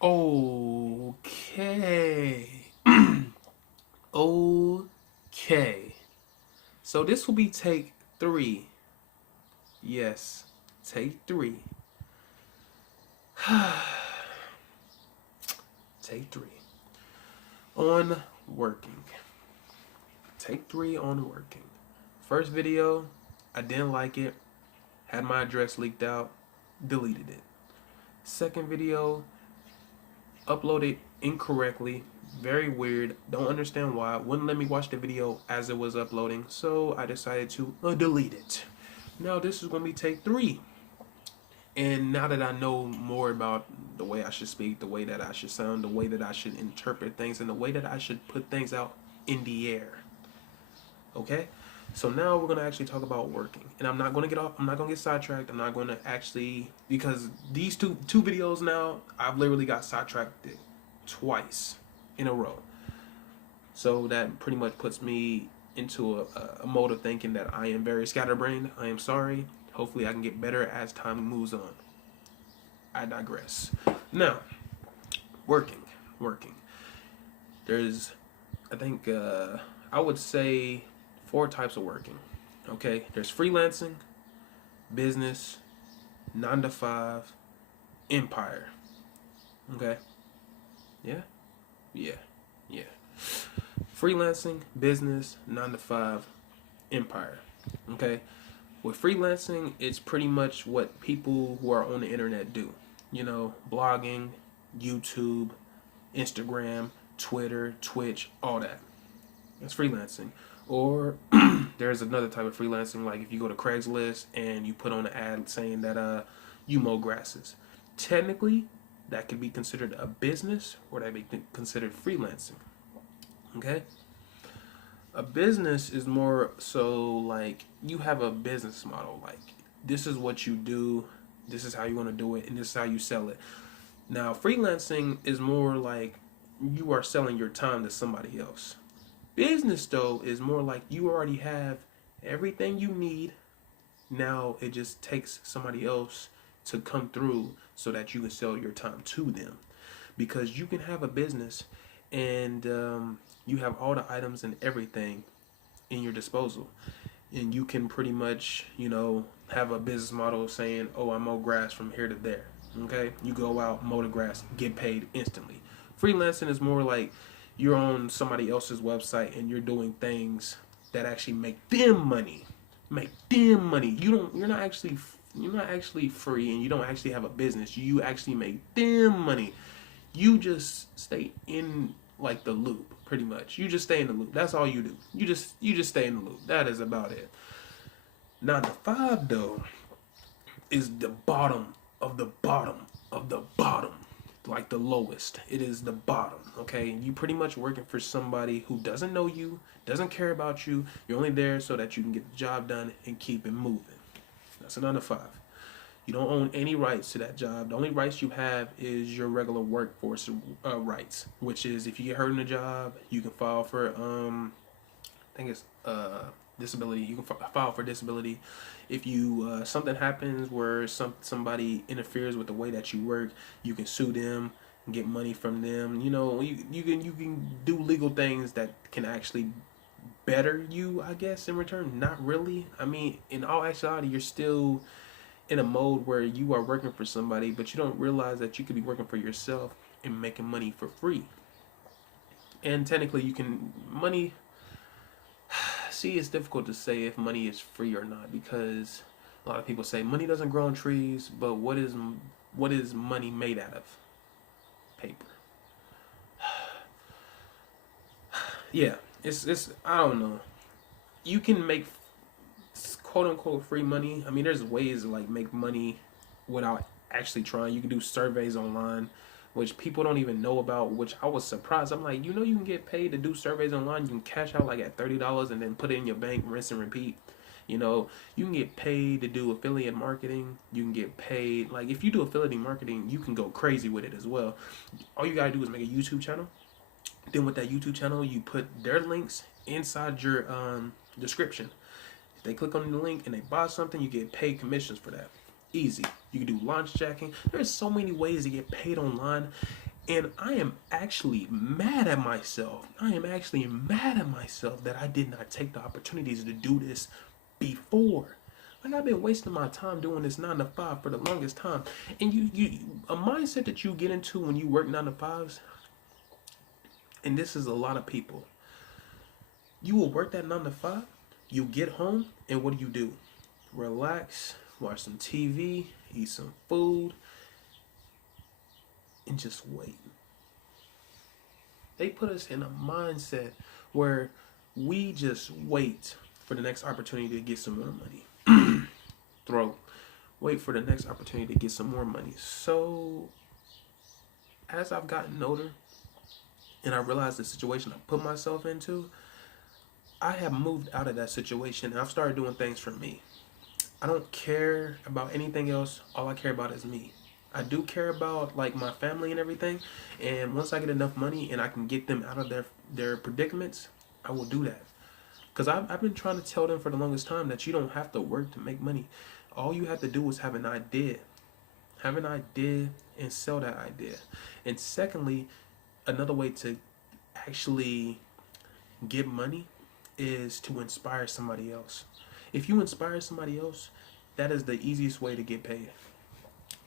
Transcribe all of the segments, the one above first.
Okay. Okay. So this will be take three. Yes, take three. Take three. On working. Take three on working. First video, I didn't like it. Had my address leaked out. Deleted it. Second video, uploaded incorrectly. Very weird. Don't understand why. Wouldn't let me watch the video as it was uploading. So I decided to delete it. Now this is going to be take three. And now that I know more about the way I should speak, the way that I should sound, the way that I should interpret things, and the way that I should put things out in the air. Okay? So now we're gonna actually talk about working. And I'm not gonna get off, I'm not gonna get sidetracked. I'm not gonna actually, because these two videos now, I've literally got sidetracked twice in a row. So that pretty much puts me into a mode of thinking that I am very scatterbrained. I am sorry. Hopefully I can get better as time moves on. I digress. Now, working. There's, I think, I would say 4 types of working. Okay, there's freelancing, business, 9 to 5, empire. Okay, yeah, yeah, yeah. Freelancing, business, 9 to 5, empire. Okay, with freelancing, it's pretty much what people who are on the internet do. You know, blogging, YouTube, Instagram, Twitter, Twitch, all that. That's freelancing. Or there's another type of freelancing, like if you go to Craigslist and you put on an ad saying that you mow grasses. Technically, that could be considered a business, or that could be considered freelancing. Okay? A business is more so like you have a business model. Like, this is what you do, this is how you're going to do it, and this is how you sell it. Now, freelancing is more like you are selling your time to somebody else. Business, though, is more like you already have everything you need. Now it just takes somebody else to come through so that you can sell your time to them. Because you can have a business and you have all the items and everything in your disposal. And you can pretty much, have a business model saying, oh, I mow grass from here to there. Okay? You go out, mow the grass, get paid instantly. Freelancing is more like you're on somebody else's website and you're doing things that actually make them money. Make them money. You're not actually free, and you don't actually have a business. You actually make them money. You just stay in like the loop, pretty much. You just stay in the loop. That's all you do. You just stay in the loop. That is about it. 9 to 5 though is the bottom of the bottom of the bottom, like the lowest. It is the bottom. Okay, you pretty much working for somebody who doesn't know you, doesn't care about you. You're only there so that you can get the job done and keep it moving. That's a 9 to 5. You don't own any rights to that job. The only rights you have is your regular workforce rights, which is if you get hurt in a job, you can file for I think it's disability. You can file for disability. If you something happens where somebody interferes with the way that you work, you can sue them and get money from them. You can do legal things that can actually better you, I guess, in return. Not really. I mean, in all actuality, you're still in a mode where you are working for somebody, but you don't realize that you could be working for yourself and making money for free. And technically, you can money. See, it's difficult to say if money is free or not, because a lot of people say money doesn't grow on trees. But what is money made out of? Paper. Yeah, it's I don't know. You can make quote unquote free money. I mean, there's ways to like make money without actually trying. You can do surveys online, which people don't even know about, which I was surprised. I'm like, you can get paid to do surveys online. You can cash out like at $30 and then put it in your bank, rinse and repeat. You can get paid to do affiliate marketing. You can get paid, like if you do affiliate marketing, you can go crazy with it as well. All you gotta do is make a YouTube channel. Then with that YouTube channel, you put their links inside your description. If they click on the link and they buy something, you get paid commissions for that. Easy. You can do launch jacking. There's so many ways to get paid online, And I am actually mad at myself. I am actually mad at myself that I did not take the opportunities to do this before. Like, I've been wasting my time doing this 9 to 5 for the longest time. And you a mindset that you get into when you work 9 to 5s, and this is a lot of people. You will work that 9 to 5, you get home, and what do? Relax, watch some TV, eat some food, and just wait. They put us in a mindset where we just wait for the next opportunity to get some more money. Wait for the next opportunity to get some more money. So as I've gotten older and I realized the situation I put myself into, I have moved out of that situation and I've started doing things for me. I don't care about anything else. All I care about is me. I do care about like my family and everything, and once I get enough money and I can get them out of their predicaments, I will do that. Because I've been trying to tell them for the longest time that you don't have to work to make money. All you have to do is have an idea. Have an idea and sell that idea. And secondly, another way to actually get money is to inspire somebody else. If you inspire somebody else, that is the easiest way to get paid.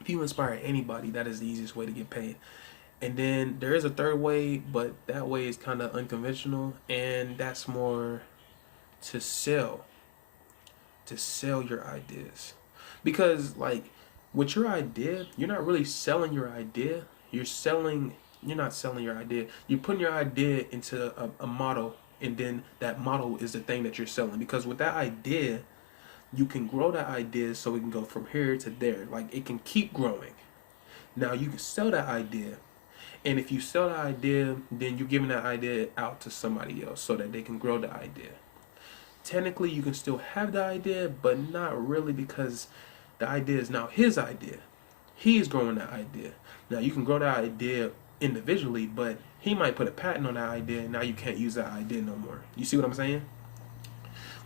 If you inspire anybody, that is the easiest way to get paid. And then there is a third way, but that way is kind of unconventional, and that's more to sell your ideas. Because like with your idea, you're not really selling your idea. You're not selling your idea. You're putting your idea into a model, and then that model is the thing that you're selling. Because with that idea, you can grow that idea so it can go from here to there. Like it can keep growing. Now you can sell that idea. And if you sell the idea, then you're giving that idea out to somebody else so that they can grow the idea. Technically, you can still have the idea, but not really, because the idea is now his idea. He is growing that idea. Now you can grow that idea individually, but he might put a patent on that idea, and now you can't use that idea no more. You see what I'm saying?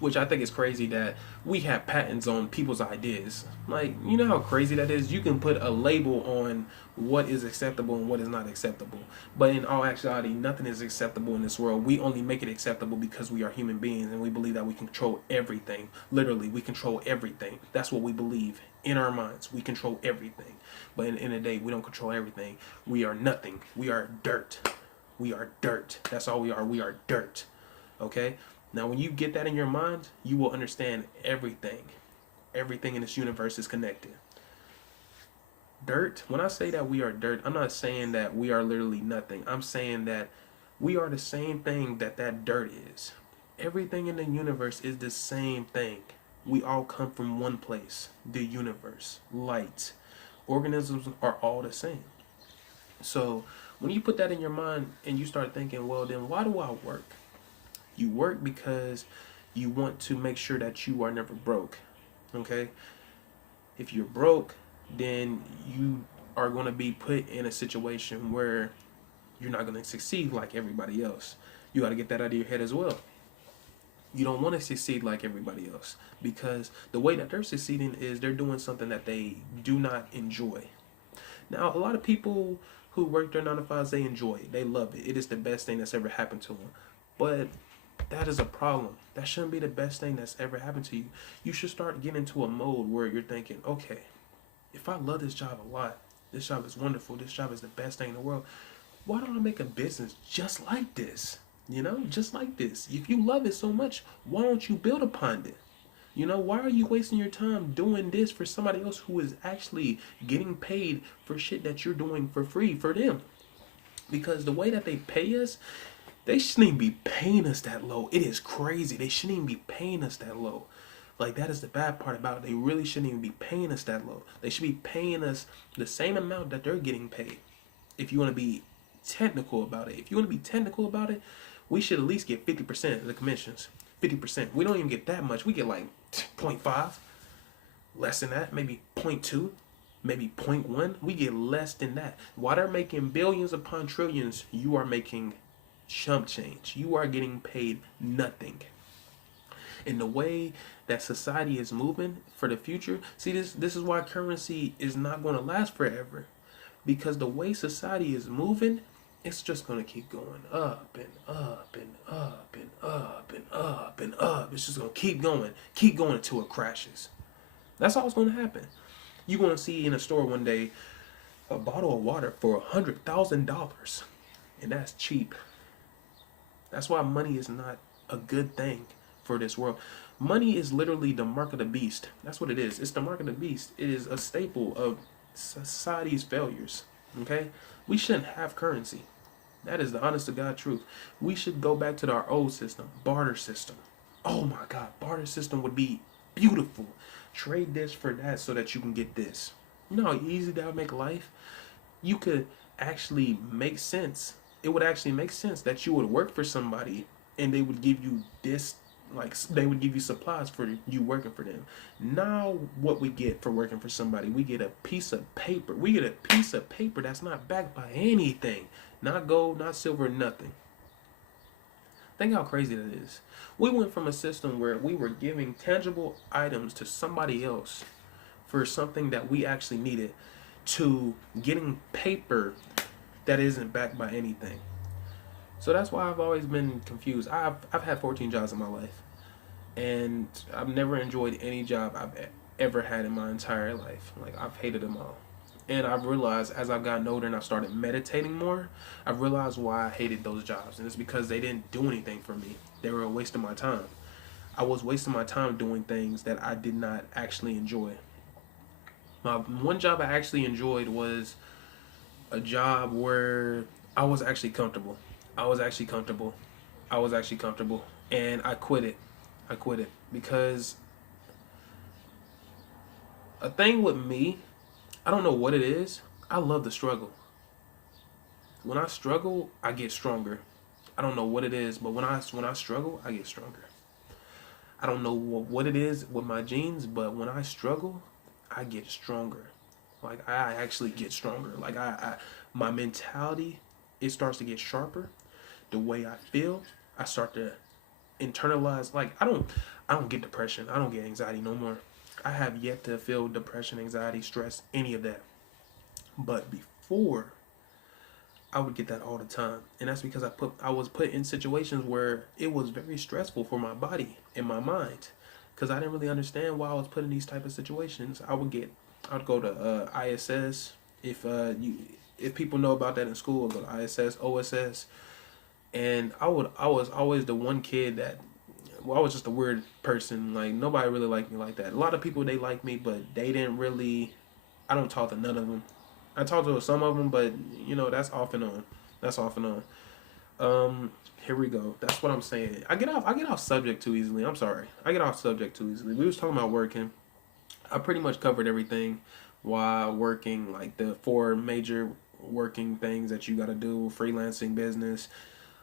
Which I think is crazy that we have patents on people's ideas. Like, you know how crazy that is? You can put a label on what is acceptable and what is not acceptable. But in all actuality, nothing is acceptable in this world. We only make it acceptable because we are human beings and we believe that we control everything. Literally, we control everything. That's what we believe in our minds. We control everything. But in the end of the day, we don't control everything. We are nothing. We are dirt. We are dirt. That's all we are. We are dirt. Okay? Now, when you get that in your mind, you will understand everything. Everything in this universe is connected. Dirt, when I say that we are dirt, I'm not saying that we are literally nothing. I'm saying that we are the same thing that dirt is. Everything in the universe is the same thing. We all come from one place, the universe, light. Organisms are all the same. So when you put that in your mind and you start thinking, well, then why do I work? You work because you want to make sure that you are never broke. Okay? If you're broke, then you are going to be put in a situation where you're not going to succeed like everybody else. You got to get that out of your head as well. You don't want to succeed like everybody else, because the way that they're succeeding is they're doing something that they do not enjoy. Now, a lot of people who work their 9 to 5s, they enjoy it. They love it. It is the best thing that's ever happened to them. But that is a problem. That shouldn't be the best thing that's ever happened to you. You should start getting into a mode where you're thinking, okay, if I love this job a lot, this job is wonderful, this job is the best thing in the world, why don't I make a business just like this? You know, just like this. If you love it so much, why don't you build upon it? You know, why are you wasting your time doing this for somebody else who is actually getting paid for shit that you're doing for free for them? Because the way that they pay us, they shouldn't even be paying us that low. It is crazy. They shouldn't even be paying us that low. Like, that is the bad part about it. They really shouldn't even be paying us that low. They should be paying us the same amount that they're getting paid. If you want to be technical about it. If you want to be technical about it, we should at least get 50% of the commissions. 50%. We don't even get that much. We get like 0.5. Less than that. Maybe 0.2. Maybe 0.1. We get less than that. While they're making billions upon trillions, you are making chump change. You are getting paid nothing. And the way that society is moving for the future, see, this is why currency is not going to last forever. because the way society is moving, it's just gonna keep going up and up and up and up and up and up. It's just gonna keep going until it crashes. That's all that's gonna happen. You're gonna see in a store one day a bottle of water for $100,000, and that's cheap. That's why money is not a good thing for this world. Money is literally the mark of the beast. That's what it is. It's the mark of the beast. It is a staple of society's failures. Okay? We shouldn't have currency. That is the honest to God truth. We should go back to our old system, barter system. Oh my God, barter system would be beautiful. Trade this for that so that you can get this. You know how easy that would make life? You could actually make sense. It would actually make sense that you would work for somebody and they would give you this, like they would give you supplies for you working for them. Now what we get for working for somebody, we get a piece of paper. We get a piece of paper that's not backed by anything. Not gold, not silver, nothing. Think how crazy that is. We went from a system where we were giving tangible items to somebody else for something that we actually needed to getting paper that isn't backed by anything. So that's why I've always been confused. I've had 14 jobs in my life, and I've never enjoyed any job I've ever had in my entire life. Like, I've hated them all. And I've realized as I've gotten older and I've started meditating more, I've realized why I hated those jobs. And it's because they didn't do anything for me. They were a waste of my time. I was wasting my time doing things that I did not actually enjoy. My one job I actually enjoyed was a job where I was actually comfortable. I was actually comfortable. I was actually comfortable. And I quit it. I quit it because a thing with me, I don't know what it is. I love the struggle. When I struggle, I get stronger. I don't know what it is, but when I struggle, I get stronger. I don't know what it is with my genes, but when I struggle, I get stronger. Like, I actually get stronger. Like, my mentality, it starts to get sharper. The way I feel, I start to internalize. Like, I don't get depression. I don't get anxiety no more. I have yet to feel depression, anxiety, stress, any of that. But before, I would get that all the time. And that's because I was put in situations where it was very stressful for my body and my mind. Because I didn't really understand why I was put in these type of situations. I'd go to ISS. If people know about that in school, I'd go to ISS, OSS. And I was always the one kid that, well, I was just a weird person. Like, nobody really liked me like that. A lot of people, they liked me, but they didn't really. I don't talk to none of them. I talk to some of them, but that's off and on. That's off and on. Here we go. That's what I'm saying. I get off subject too easily. I'm sorry. I get off subject too easily. We was talking about working. I pretty much covered everything while working, like the 4 major working things that you got to do: freelancing, business,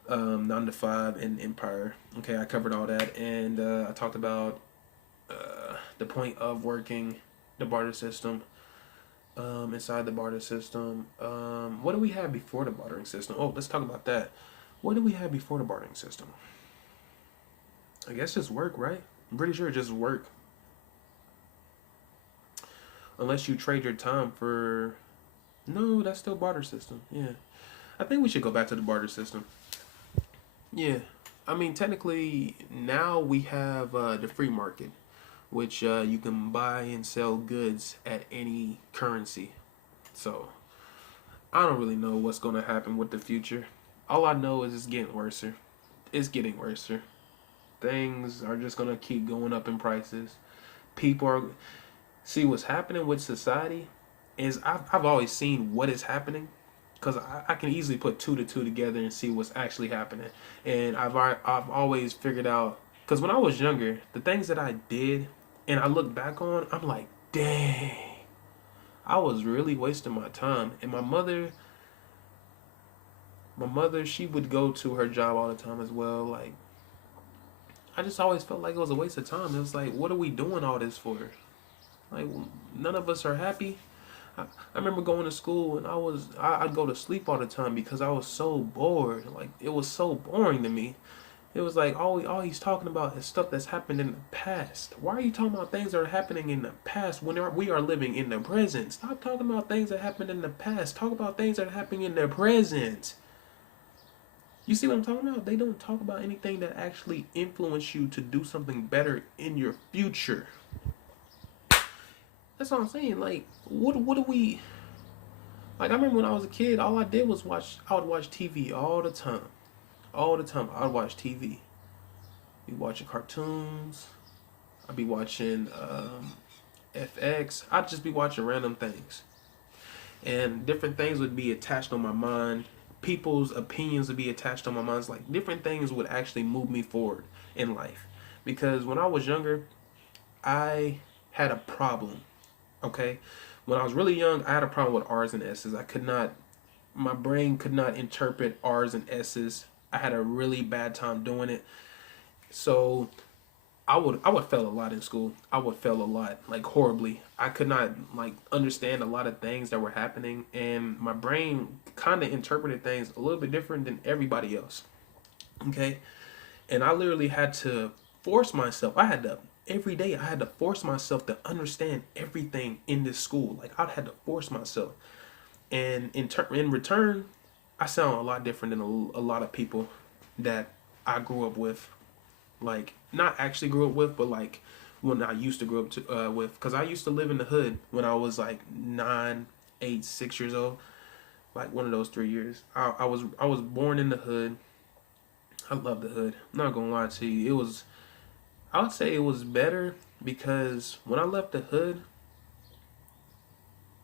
9 to 5, and empire. Okay, I covered all that, and I talked about the point of working, the barter system, inside the barter system. What do we have before the bartering system? Oh, let's talk about that. What did we have before the bartering system? I guess just work, right? I'm pretty sure just work. Unless you trade your time for... No, that's still barter system. Yeah. I think we should go back to the barter system. Yeah. I mean, technically, now we have the free market, which you can buy and sell goods at any currency. So, I don't really know what's going to happen with the future. All I know is it's getting worse. It's getting worse. Things are just going to keep going up in prices. People are... See, what's happening with society is I've always seen what is happening, because I can easily put 2 to 2 together and see what's actually happening. And I've always figured out, because when I was younger, the things that I did and I look back on, I'm like, dang, I was really wasting my time. And my mother, she would go to her job all the time as well. Like, I just always felt like it was a waste of time. It was like, what are we doing all this for? Like, none of us are happy. I remember going to school and I'd go to sleep all the time because I was so bored. Like, it was so boring to me. It was like all he's talking about is stuff that's happened in the past. Why are you talking about things that are happening in the past when we are living in the present? Stop talking about things that happened in the past. Talk about things that are happening in the present. You see what I'm talking about? They don't talk about anything that actually influence you to do something better in your future. That's what I'm saying. Like, what do we like? I remember when I was a kid, all I did was watch. I would watch TV all the time. All the time, I'd watch TV. Be watching cartoons. I'd be watching FX. I'd just be watching random things, and different things would be attached on my mind. People's opinions would be attached on my mind. It's like different things would actually move me forward in life. Because when I was younger, I had a problem. Okay, when I was really young, I had a problem with R's and S's. I could not. My brain could not interpret R's and S's. I had a really bad time doing it. So I would fail a lot in school. I would fail a lot, like horribly. I could not like understand a lot of things that were happening, and my brain kind of interpreted things a little bit different than everybody else. Okay, and I literally had to force myself. I had to every day. I had to force myself to understand everything in this school. Like I had to force myself, and in return, I sound a lot different than a lot of people that I grew up with. Like not actually grew up with, but like when I used to grow up with, because I used to live in the hood when I was like 9, 8, 6 years old. Like one of those 3 years, I was born in the hood. I love the hood. I'm not gonna lie to you. I would say it was better because when I left the hood,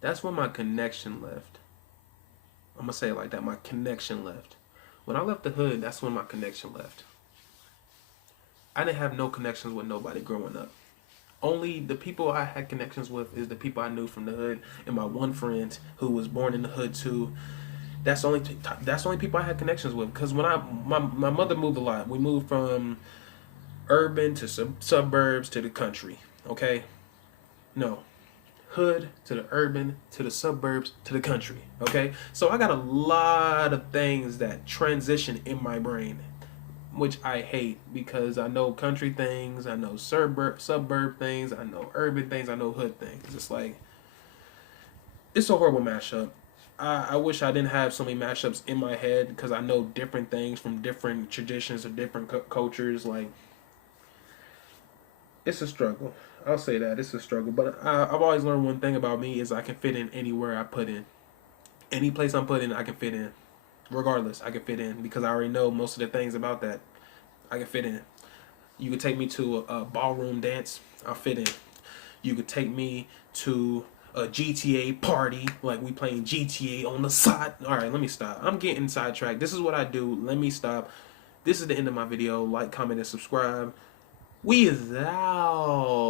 that's when my connection left. I'm gonna say it like that. My connection left. When I left the hood, that's when my connection left. I didn't have no connections with nobody growing up. Only the people I had connections with is the people I knew from the hood, and my one friend who was born in the hood too. That's the only people I had connections with. Because when my mother moved a lot. We moved from urban to suburbs to the country. Okay, no, hood to the urban to the suburbs to the country. Okay, so I got a lot of things that transition in my brain, which I hate because I know country things, I know suburb things, I know urban things, I know hood things. It's like it's a horrible mashup. I wish I didn't have so many mashups in my head because I know different things from different traditions or different cultures. Like it's a struggle. I'll say that it's a struggle, but I've always learned one thing about me is I can fit in anywhere I put in. Any place I'm put in, I can fit in. Regardless, I can fit in because I already know most of the things about that. I can fit in. You could take me to a ballroom dance, I'll fit in. You could take me to a GTA party, like we playing GTA on the side. Alright, let me stop. I'm getting sidetracked. This is what I do. Let me stop. This is the end of my video. Like, comment, and subscribe. We is out.